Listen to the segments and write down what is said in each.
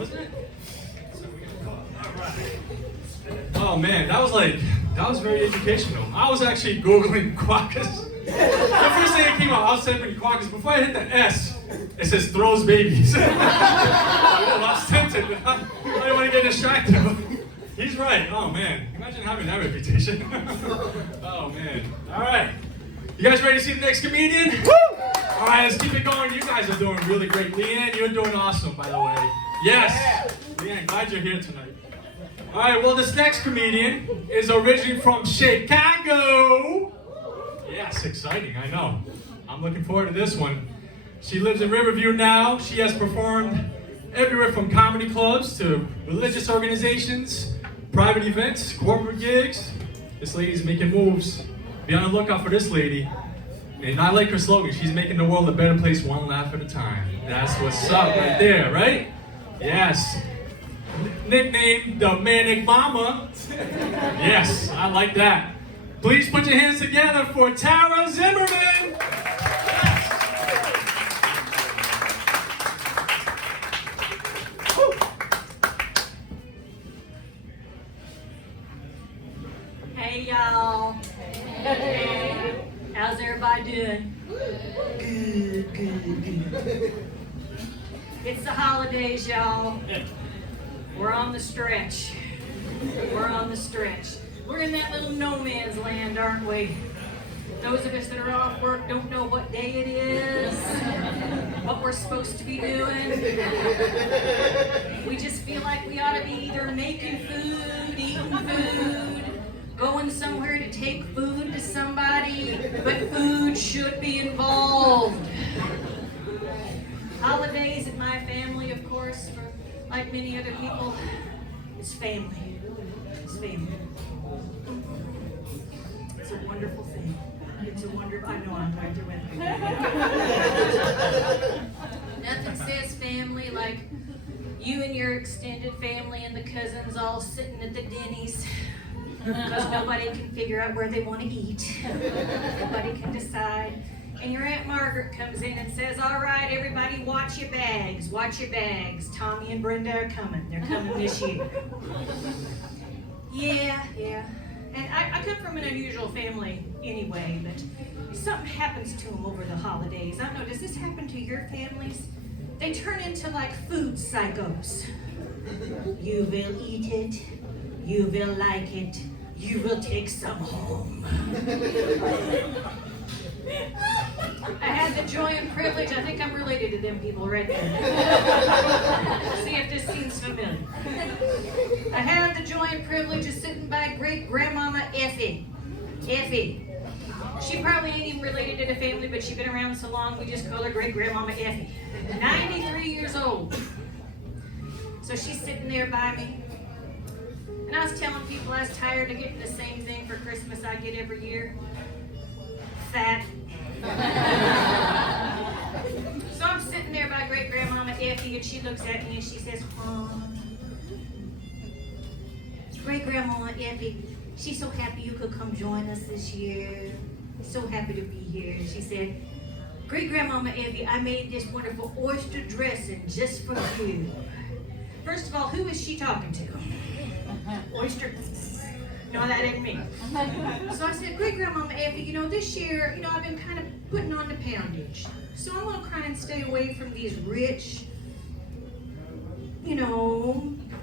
wasn't it? Oh man, that was very educational. I was actually Googling quokkas. The first thing that came out, I was typing quokkas. Before I hit the S, it says throws babies. I was tempted. I didn't want to get distracted. He's right. Oh man, imagine having that reputation. Oh man. All right. You guys ready to see the next comedian? Woo! All right, let's keep it going. You guys are doing really great. Leanne, you're doing awesome, by the way. Yes. Leanne, glad you're here tonight. All right, well, this next comedian is originally from Chicago. Yes, exciting, I know. I'm looking forward to this one. She lives in Riverview now. She has performed everywhere from comedy clubs to religious organizations, private events, corporate gigs. This lady's making moves. Be on the lookout for this lady. And I like her slogan. She's making the world a better place one laugh at a time. That's what's up right there, right? Yes. Nicknamed the Manic Mama. Yes, I like that. Please put your hands together for Tara Zimmerman. Yes. Hey y'all. Hey. How's everybody doing? Good. It's the holidays, y'all. We're on the stretch. We're on the stretch. We're in that little no man's land, aren't we? Those of us that are off work don't know what day it is, what we're supposed to be doing. We just feel like we ought to be either making food, eating food, going somewhere to take food to somebody, but food should be involved. Holidays in my family, of course, for like many other people, it's family. It's family. It's a wonderful thing. It's a wonderful, I know I'm right there with you. Nothing says family like you and your extended family and the cousins all sitting at the Denny's because nobody can figure out where they want to eat. Nobody can decide. And your Aunt Margaret comes in and says, all right, everybody, watch your bags. Watch your bags. Tommy and Brenda are coming. They're coming this year. Yeah. And I come from an unusual family anyway, but something happens to them over the holidays. I don't know, does this happen to your families? They turn into like food psychos. You will eat it. You will like it. You will take some home. I had the joy and privilege, I think I'm related to them people right there. See if this seems familiar. I had the joy and privilege of sitting by great-grandmama Effie. Effie. She probably ain't even related to the family, but she's been around so long, we just call her great-grandmama Effie. 93 years old. So she's sitting there by me. And I was telling people I was tired of getting the same thing for Christmas I get every year. Fat. So I'm sitting there by great-grandmama Effie, and she looks at me and she says, great-grandmama Effie, she's so happy you could come join us this year. So happy to be here. And she said, great-grandmama Effie, I made this wonderful oyster dressing just for you. First of all, who is she talking to? Oyster? No, that ain't me. So I said, great-grandmama Effie, this year, I've been kind of putting on the poundage. So I'm going to try and stay away from these rich,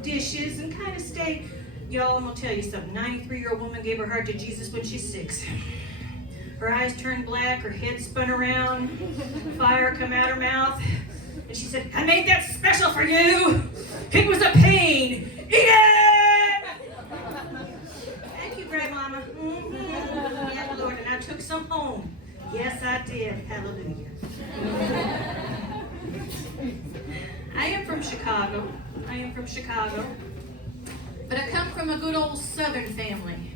dishes and kind of stay. Y'all, I'm going to tell you something. 93-year-old woman gave her heart to Jesus when she's 6. Her eyes turned black, her head spun around, fire come out her mouth. And she said, I made that special for you. It was a pain. Eat it! Thank you, Grandmama. Mm-hmm. Yeah, Lord. And I took some home. Yes, I did. Hallelujah. I am from Chicago. But I come from a good old Southern family.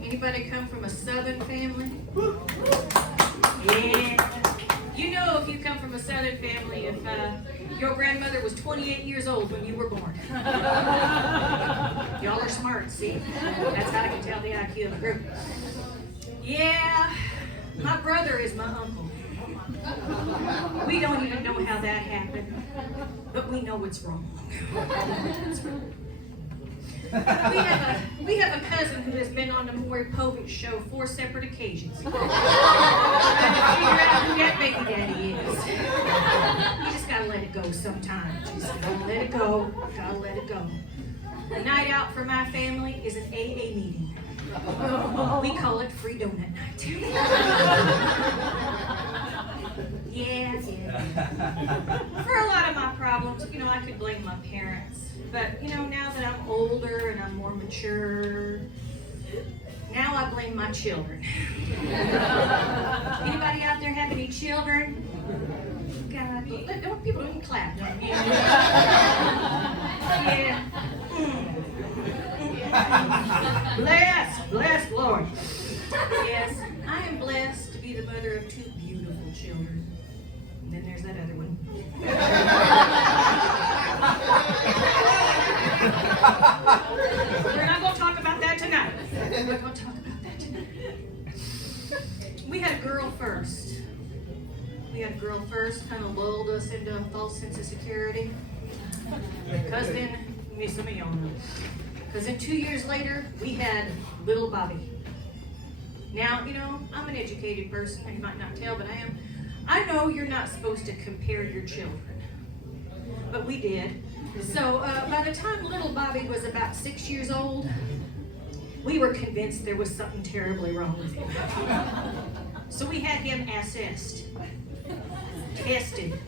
Anybody come from a Southern family? Yeah. If you come from a Southern family, if your grandmother was 28 years old when you were born. Y'all are smart, see? That's how I can tell the IQ of the group. Yeah, my brother is my uncle. We don't even know how that happened, but we know it's wrong. We have a cousin who has been on the Maury Povich show 4 separate occasions. Trying to figure out who that baby daddy is. You just gotta let it go sometimes. You just gotta let it go. Gotta let it go. A night out for my family is an AA meeting. We call it Free Donut Night. Yeah. For a lot of my problems, I could blame my parents. But, now that I'm older and I'm more mature, now I blame my children. Anybody out there have any children? God, people don't clap. No, yeah. Bless, Lord. Yes, I am blessed to be the mother of 2 beautiful children. And then there's that other one. We're not going to talk about that tonight. We're going to talk about that tonight. We had a girl first. Kind of lulled us into a false sense of security. Because then, some of y'all know. Because then 2 years later, we had little Bobby. Now, I'm an educated person. You might not tell, but I am. I know you're not supposed to compare your children. But we did. So by the time little Bobby was about 6 years old, we were convinced there was something terribly wrong with him. So we had him assessed, tested.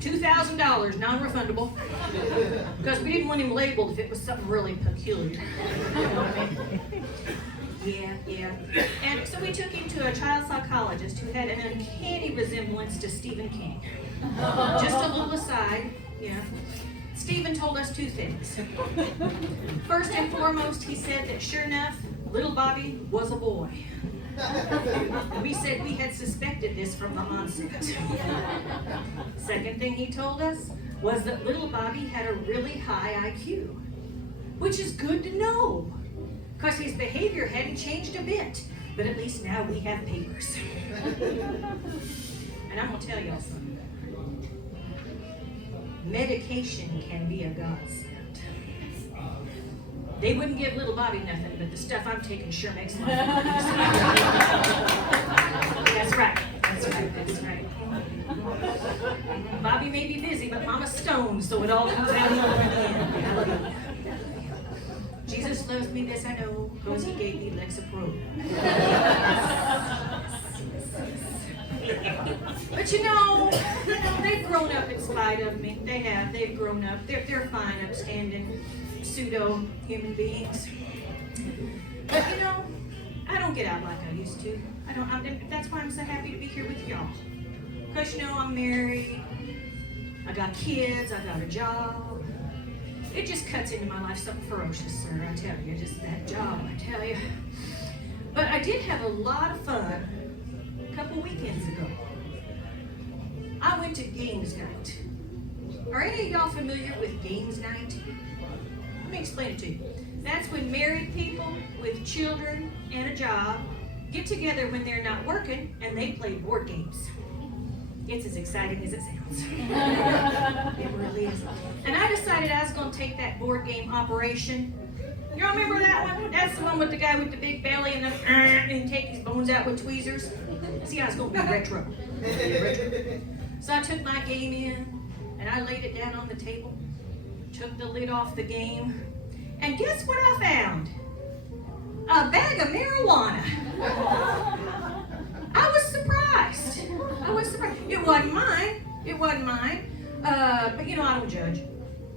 $2,000, non-refundable, because we didn't want him labeled if it was something really peculiar. Yeah. And so we took him to a child psychologist who had an uncanny resemblance to Stephen King. Just a little aside, yeah. Stephen told us 2 things. First and foremost, he said that sure enough, little Bobby was a boy. We said we had suspected this from the onset. Second thing he told us was that little Bobby had a really high IQ, which is good to know, because his behavior hadn't changed a bit, but at least now we have papers. And I'm going to tell y'all something. Medication can be a godsend. They wouldn't give little Bobby nothing, but the stuff I'm taking sure makes life easier. That's right. Bobby may be busy, but Mama's stoned, so it all comes out in the end. Hallelujah. Jesus loves me, this I know, because he gave me Lexapro. But they've grown up in spite of me. They have. They've grown up. They're fine, upstanding, pseudo-human beings. But I don't get out like I used to. That's why I'm so happy to be here with y'all. Because I'm married. I got kids. I got a job. It just cuts into my life something ferocious, sir. I tell you, just that job. I tell you. But I did have a lot of fun a couple weekends ago. I went to games night. Are any of y'all familiar with games night? Let me explain it to you. That's when married people with children and a job get together when they're not working and they play board games. It's as exciting as it sounds. It really is. And I decided I was going to take that board game Operation. You all remember that one? That's the one with the guy with the big belly and and take his bones out with tweezers. See, I was going to be retro. So I took my game in and I laid it down on the table, took the lid off the game, and guess what I found? A bag of marijuana. I was surprised. It wasn't mine. But I don't judge.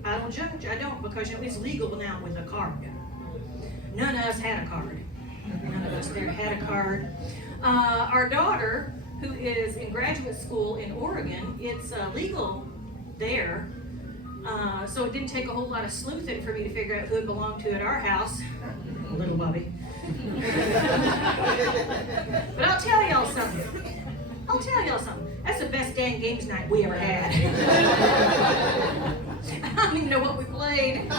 I don't, because it's legal now with a card. None of us had a card. None of us there had a card. Our daughter, who is in graduate school in Oregon, it's legal there. So it didn't take a whole lot of sleuthing for me to figure out who it belonged to at our house. Little Bobby. But I'll tell y'all something. That's the best dang games night we ever had. I don't even know what we played.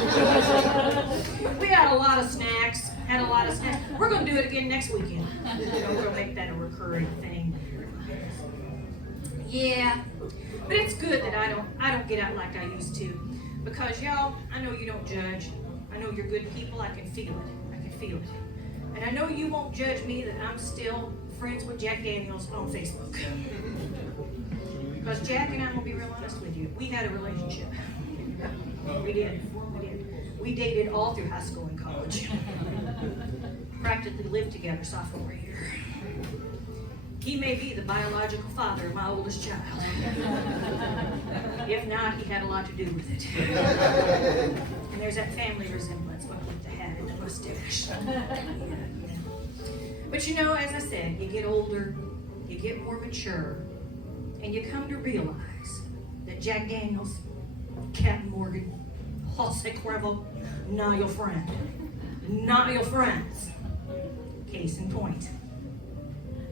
We had a lot of snacks. We're going to do it again next weekend. We're going to make that a recurring thing. Yeah, but it's good that I don't get out like I used to, because y'all, I know you don't judge. I know you're good people. I can feel it. I can feel it. And I know you won't judge me that I'm still friends with Jack Daniels on Facebook. Because Jack and I'm gonna be real honest with you. We had a relationship. We did. We dated all through high school and college. Practically lived together sophomore year. He may be the biological father of my oldest child. If not, he had a lot to do with it. And there's that family resemblance, what with the hat and the mustache. But you know, as I said, you get older, you get more mature, and you come to realize that Jack Daniels, Captain Morgan, Jose Cuervo, not your friend. Not your friends. Case in point.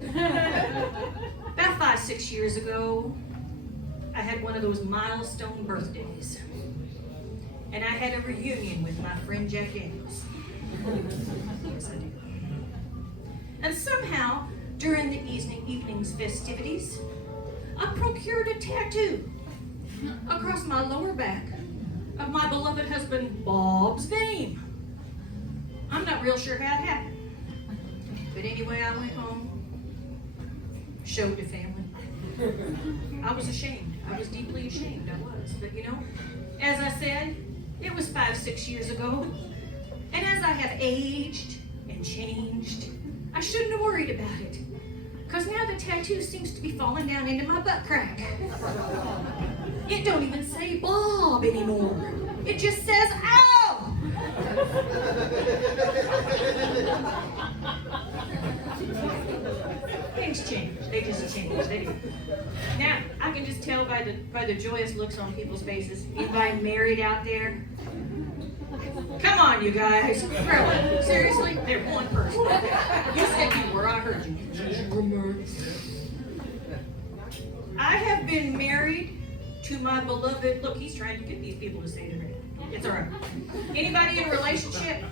About 5-6 years ago, I had one of those milestone birthdays. And I had a reunion with my friend Jack Daniels. Yes, I did. And somehow, during the evening's festivities, I procured a tattoo across my lower back of my beloved husband Bob's name. I'm not real sure how it happened. But anyway, I went home, showed the family. I was ashamed. I was deeply ashamed. I was. But you know, as I said, it was 5-6 years ago. And as I have aged and changed, I shouldn't have worried about it. Because now the tattoo seems to be falling down into my butt crack. It don't even say Bob anymore. It just says, ow! Things change. They just change. They do. Now, I can just tell by the joyous looks on people's faces. Anybody married out there? Come on, you guys. Really? Seriously? They're one person. You said you were. I heard you. I have been married to my beloved. Look, he's trying to get these people to say it right. It's all right. Anybody in a relationship?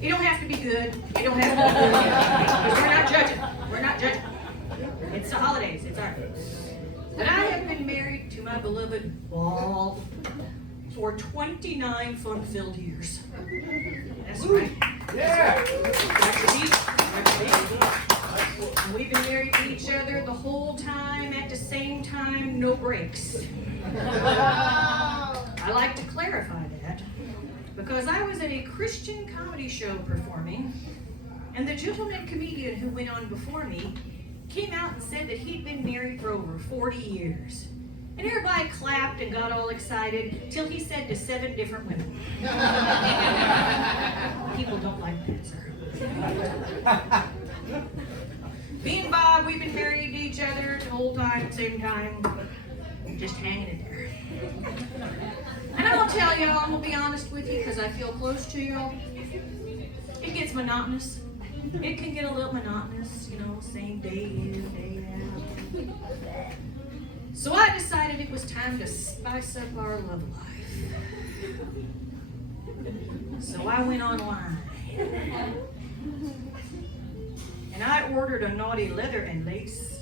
You don't have to be good. You don't have to be good. Because we're not judging. We're not judging. It's the holidays. It's all right. But I have been married to my beloved Bob for 29 fun-filled years. That's right. Yeah. And we've been married to each other the whole time, at the same time, no breaks. I like to clarify that because I was at a Christian comedy show performing, and the gentleman comedian who went on before me came out and said that he'd been married for over 40 years. And everybody clapped and got all excited till he said to 7 different women. People don't like that, sir. Me and Bob, we've been married to each other the whole time, same time, just hanging in there. And I will tell y'all, I'm gonna be honest with you because I feel close to y'all. It gets monotonous. It can get a little monotonous, you know, same day in, day out. So I decided it was time to spice up our love life. So I went online. And I ordered a naughty leather and lace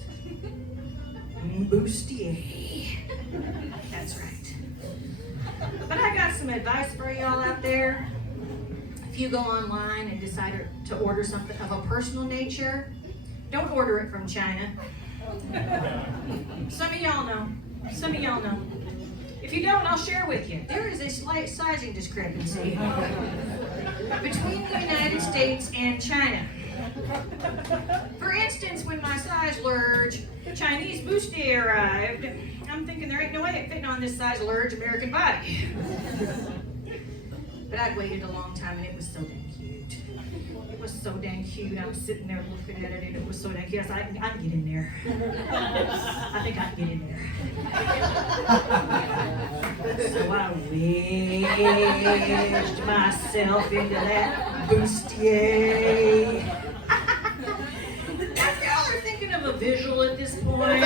bustier. That's right. But I got some advice for y'all out there. If you go online and decide to order something of a personal nature, don't order it from China. Some of y'all know. Some of y'all know. If you don't, I'll share with you. There is a slight sizing discrepancy between the United States and China. For instance, when my size large Chinese bustier arrived, I'm thinking there ain't no way it fitting on this size large American body. But I'd waited a long time and it was so dang cute. It was so dang cute. I was sitting there looking at it and it was so dang cute. I can get in there. I think I can get in there. So I wedged myself into that bustier. If y'all are thinking of a visual at this point,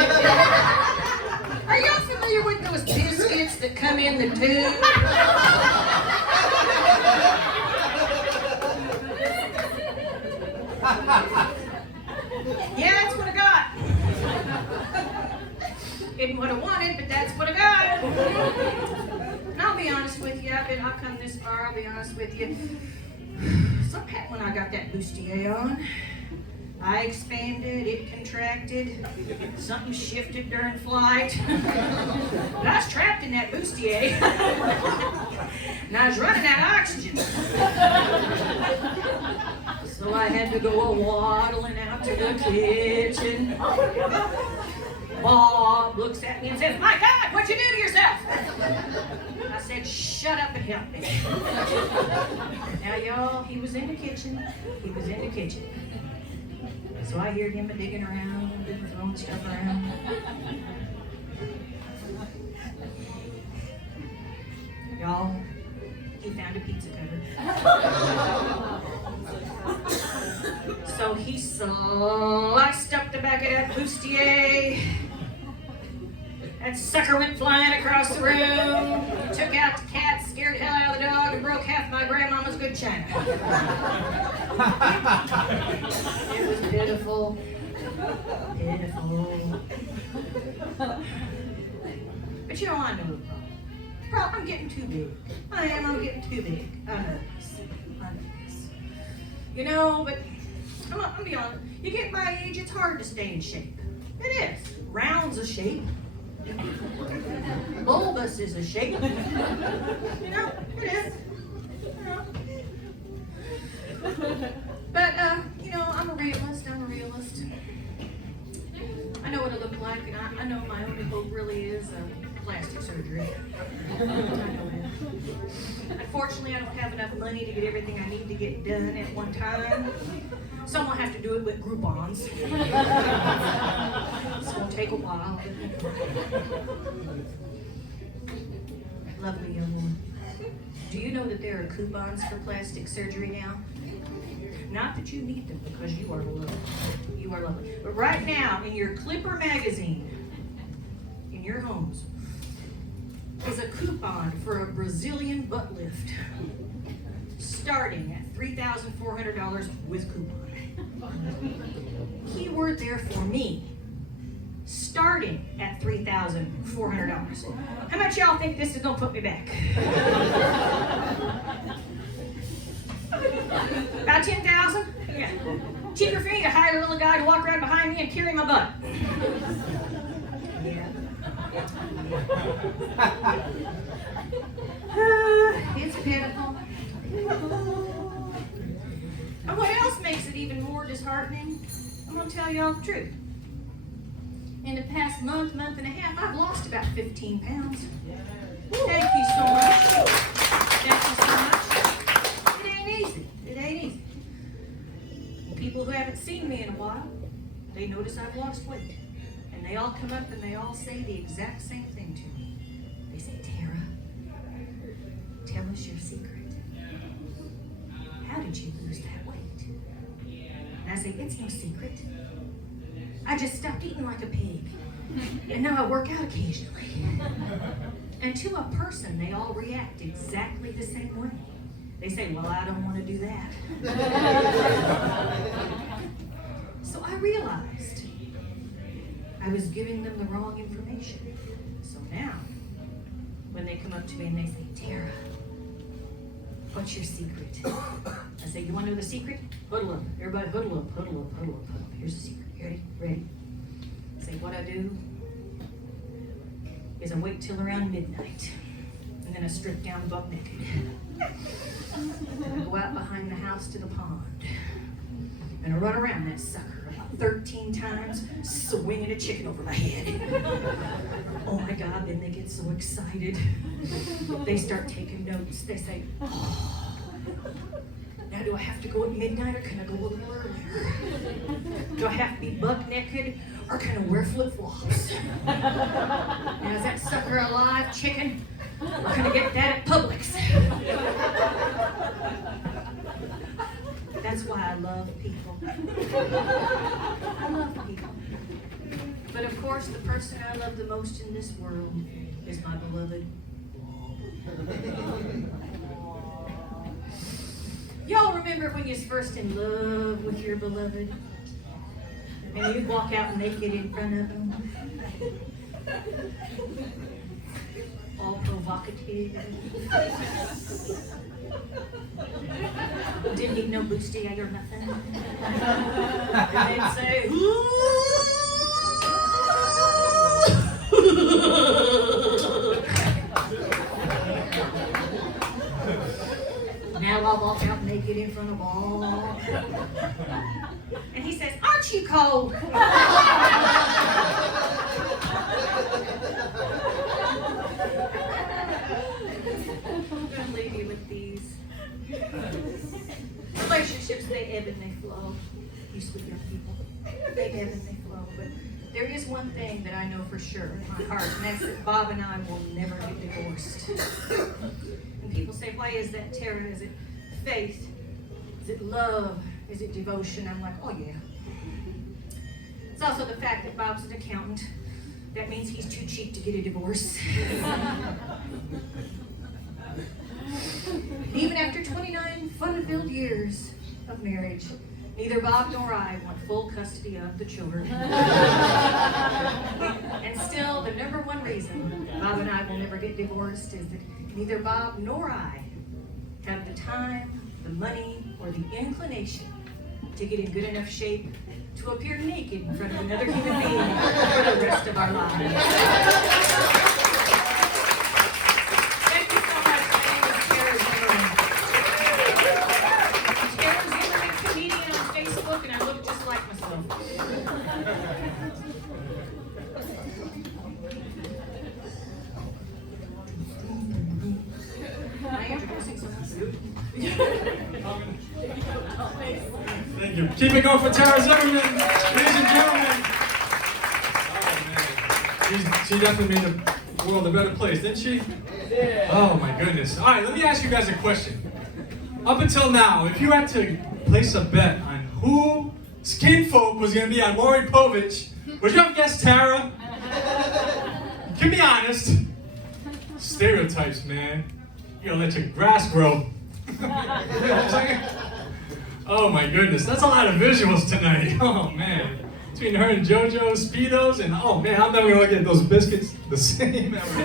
are y'all familiar with those biscuits that come in the tube? Yeah, that's what I got. Isn't what I wanted, but that's what I got. And I'll be honest with you, I've come this far, I'll be honest with you. Something happened when I got that bustier on. I expanded, it contracted, something shifted during flight. But I was trapped in that bustier. And I was running out of oxygen. So I had to go waddling out to the kitchen. Bob looks at me and says, "My God, what'd you do to yourself?" I said, "Shut up and help me." Now, y'all, he was in the kitchen. He was in the kitchen. So I heard him digging around, throwing stuff around. Y'all, he found a pizza cutter. So he sliced up the back of that bustier. That sucker went flying across the room, took out the cat, scared the hell out of the dog, and broke half my grandmama's good china. It was pitiful. Pitiful. But you know, I know the problem. I'm getting too big. I'm getting too big. I know this. You know, but I'm be honest. You get my age, it's hard to stay in shape. It is. Round's a shape. Bulbous is a shape. You know, it is. You know. But, you know, I'm a realist. I know what I look like, and I know my only hope really is plastic surgery. I know that. Unfortunately, I don't have enough money to get everything I need to get done at one time. So I'm gonna have to do it with Groupons. It's gonna take a while. Lovely young woman. Do you know that there are coupons for plastic surgery now? Not that you need them, because you are lovely. You are lovely. But right now, in your Clipper magazine, in your homes, is a coupon for a Brazilian butt lift, starting at $3,400 with coupon. Keyword there for me, starting at $3,400. How much y'all think this is gonna put me back? About 10,000? Yeah. Cheaper for me to hire a little guy to walk around behind me and carry my butt. Yeah. It's pitiful. And what else makes it even more disheartening? I'm going to tell you all the truth. In the past month and a half, I've lost about 15 pounds. Thank you so much. Thank you so much. It ain't easy. It ain't easy. People who haven't seen me in a while, they notice I've lost weight. And they all come up and they all say the exact same thing to me. They say, "Tara, tell us your secret. How did you lose that weight?" And I say, "It's no secret. I just stopped eating like a pig. And now I work out occasionally." And to a person, they all react exactly the same way. They say, "Well, I don't want to do that." So I realized I was giving them the wrong information. So now, when they come up to me and they say, "Tara, what's your secret?" I say, "You want to know the secret? Huddle up. Everybody huddle up, huddle up, huddle up, huddle up. Here's the secret. Ready? Ready?" I say, what I do is I wait till around midnight. And then I strip down buck naked. And I go out behind the house to the pond. And I run around that sucker about 13 times, swinging a chicken over my head. Oh my God, then they get so excited. They start taking notes. They say, "Oh, now do I have to go at midnight or can I go a little earlier? Do I have to be buck naked or can I wear flip-flops? Now is that sucker alive, chicken? Or can I get that at Publix?" That's why I love people. I love people. But of course, the person I love the most in this world is my beloved. Y'all remember when you was first in love with your beloved? And you'd walk out naked in front of them? provocative. Didn't need no bustier or nothing. And they'd say, now I walk out naked in front of all. And he says, aren't you cold? I'm gonna leave you with these. Relationships, they ebb and they flow. You sweet young people. They ebb and they flow. But there is one thing that I know for sure in my heart, and that's that Bob and I will never get divorced. And people say, why is that, Tara? Is it faith? Is it love? Is it devotion? I'm like, oh yeah. It's also the fact that Bob's an accountant. That means he's too cheap to get a divorce. Even after 29 fun-filled years of marriage, neither Bob nor I want full custody of the children. And still, the number one reason Bob and I will never get divorced is that neither Bob nor I have the time, the money, or the inclination to get in good enough shape to appear naked in front of another human being for the rest of our lives. Thank you so much. My name is Tara Zimmerman. Tara Zimmerman, comedian on Facebook, and I look just like myself. Am I introducing someone? Thank you. Keep it going for Tara Zimmerman, ladies and gentlemen. Oh, man. She definitely made the world a better place, didn't she? Yeah. Oh, my goodness. All right, let me ask you guys a question. Up until now, if you had to place a bet on who kinfolk was going to be on Maury Povich, would you have guessed Tara? Keep me honest. Stereotypes, man. You gotta let your grass grow. You know what I'm saying? Oh my goodness, that's a lot of visuals tonight. Oh man. Between her and JoJo, Speedos, and oh man, I'm never gonna look at those biscuits the same ever.